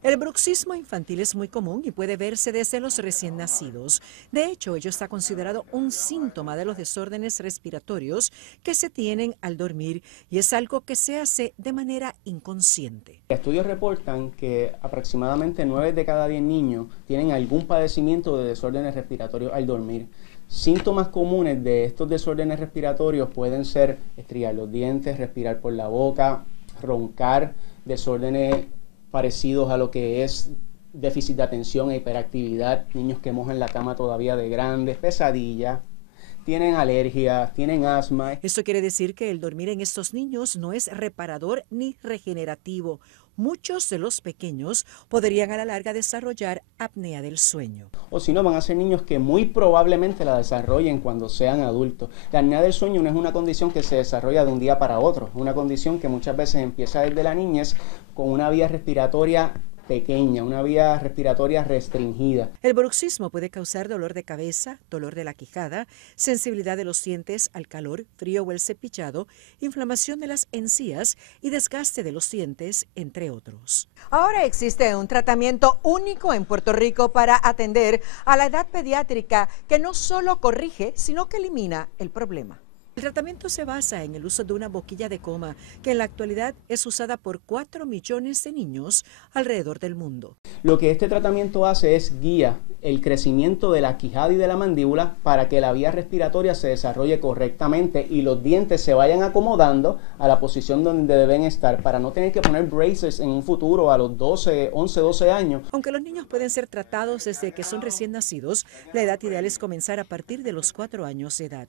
El bruxismo infantil es muy común y puede verse desde los recién nacidos. De hecho, ello está considerado un síntoma de los desórdenes respiratorios que se tienen al dormir y es algo que se hace de manera inconsciente. Estudios reportan que aproximadamente 9 de cada 10 niños tienen algún padecimiento de desórdenes respiratorios al dormir. Síntomas comunes de estos desórdenes respiratorios pueden ser estrillar los dientes, respirar por la boca, roncar, desórdenes parecidos a lo que es déficit de atención e hiperactividad, niños que mojan la cama todavía de grandes, pesadillas, tienen alergias, tienen asma. Esto quiere decir que el dormir en estos niños no es reparador ni regenerativo. Muchos de los pequeños podrían a la larga desarrollar apnea del sueño. O si no, van a ser niños que muy probablemente la desarrollen cuando sean adultos. La apnea del sueño no es una condición que se desarrolla de un día para otro, es una condición que muchas veces empieza desde la niñez con una vía respiratoria pequeña, una vía respiratoria restringida. El bruxismo puede causar dolor de cabeza, dolor de la quijada, sensibilidad de los dientes al calor, frío o el cepillado, inflamación de las encías y desgaste de los dientes, entre otros. Ahora existe un tratamiento único en Puerto Rico para atender a la edad pediátrica que no solo corrige, sino que elimina el problema. El tratamiento se basa en el uso de una boquilla de coma, que en la actualidad es usada por 4 millones de niños alrededor del mundo. Lo que este tratamiento hace es guía el crecimiento de la quijada y de la mandíbula para que la vía respiratoria se desarrolle correctamente y los dientes se vayan acomodando a la posición donde deben estar para no tener que poner braces en un futuro a los 11, 12 años. Aunque los niños pueden ser tratados desde que son recién nacidos, la edad ideal es comenzar a partir de los 4 años de edad.